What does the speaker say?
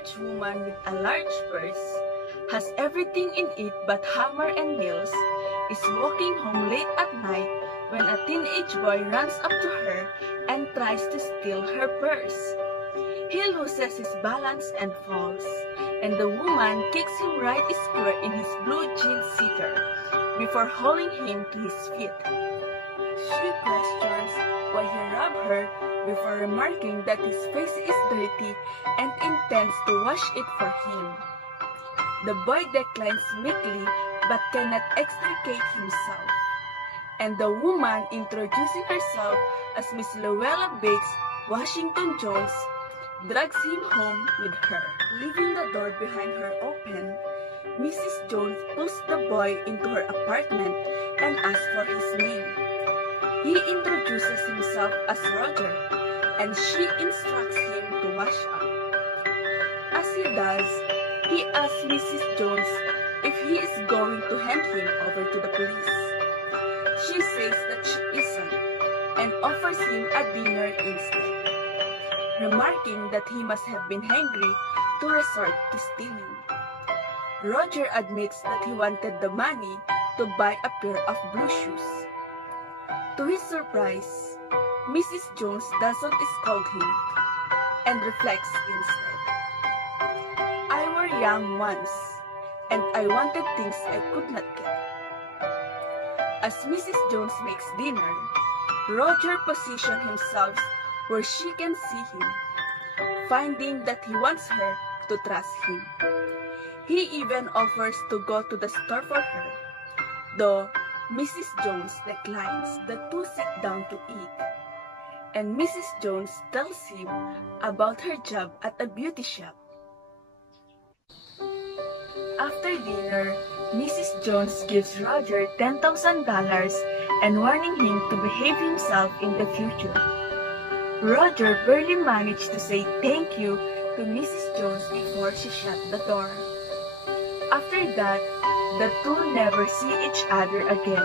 large woman with a large purse, has everything in it but hammer and nails, is walking home late at night when a teenage boy runs up to her and tries to steal her purse. He loses his balance and falls, and the woman kicks him right square in his blue jean seeker before hauling him to his feet. She questions why he robbed her before remarking that his face is dirty and intends to wash it for him. The boy declines meekly but cannot extricate himself, and the woman, introducing herself as Miss Luella Bates Washington Jones, drags him home with her. Leaving the door behind her open, Mrs. Jones pulls the boy into her apartment and asks for his name. He introduces himself as Roger, and she instructs him to wash up. As he does, he asks Mrs. Jones if he is going to hand him over to the police. She says that she isn't, and offers him a dinner instead, remarking that he must have been hungry to resort to stealing. Roger admits that he wanted the money to buy a pair of blue shoes. To his surprise, Mrs. Jones doesn't scold him and reflects instead. I were young once, and I wanted things I could not get. As Mrs. Jones makes dinner, Roger positions himself where she can see him, finding that he wants her to trust him. He even offers to go to the store for her, though Mrs. Jones declines. The two sit down to eat, and Mrs. Jones tells him about her job at a beauty shop. After dinner, Mrs. Jones gives Roger $10,000 and warning him to behave himself in the future. Roger barely managed to say thank you to Mrs. Jones before she shut the door. After that, the two never see each other again.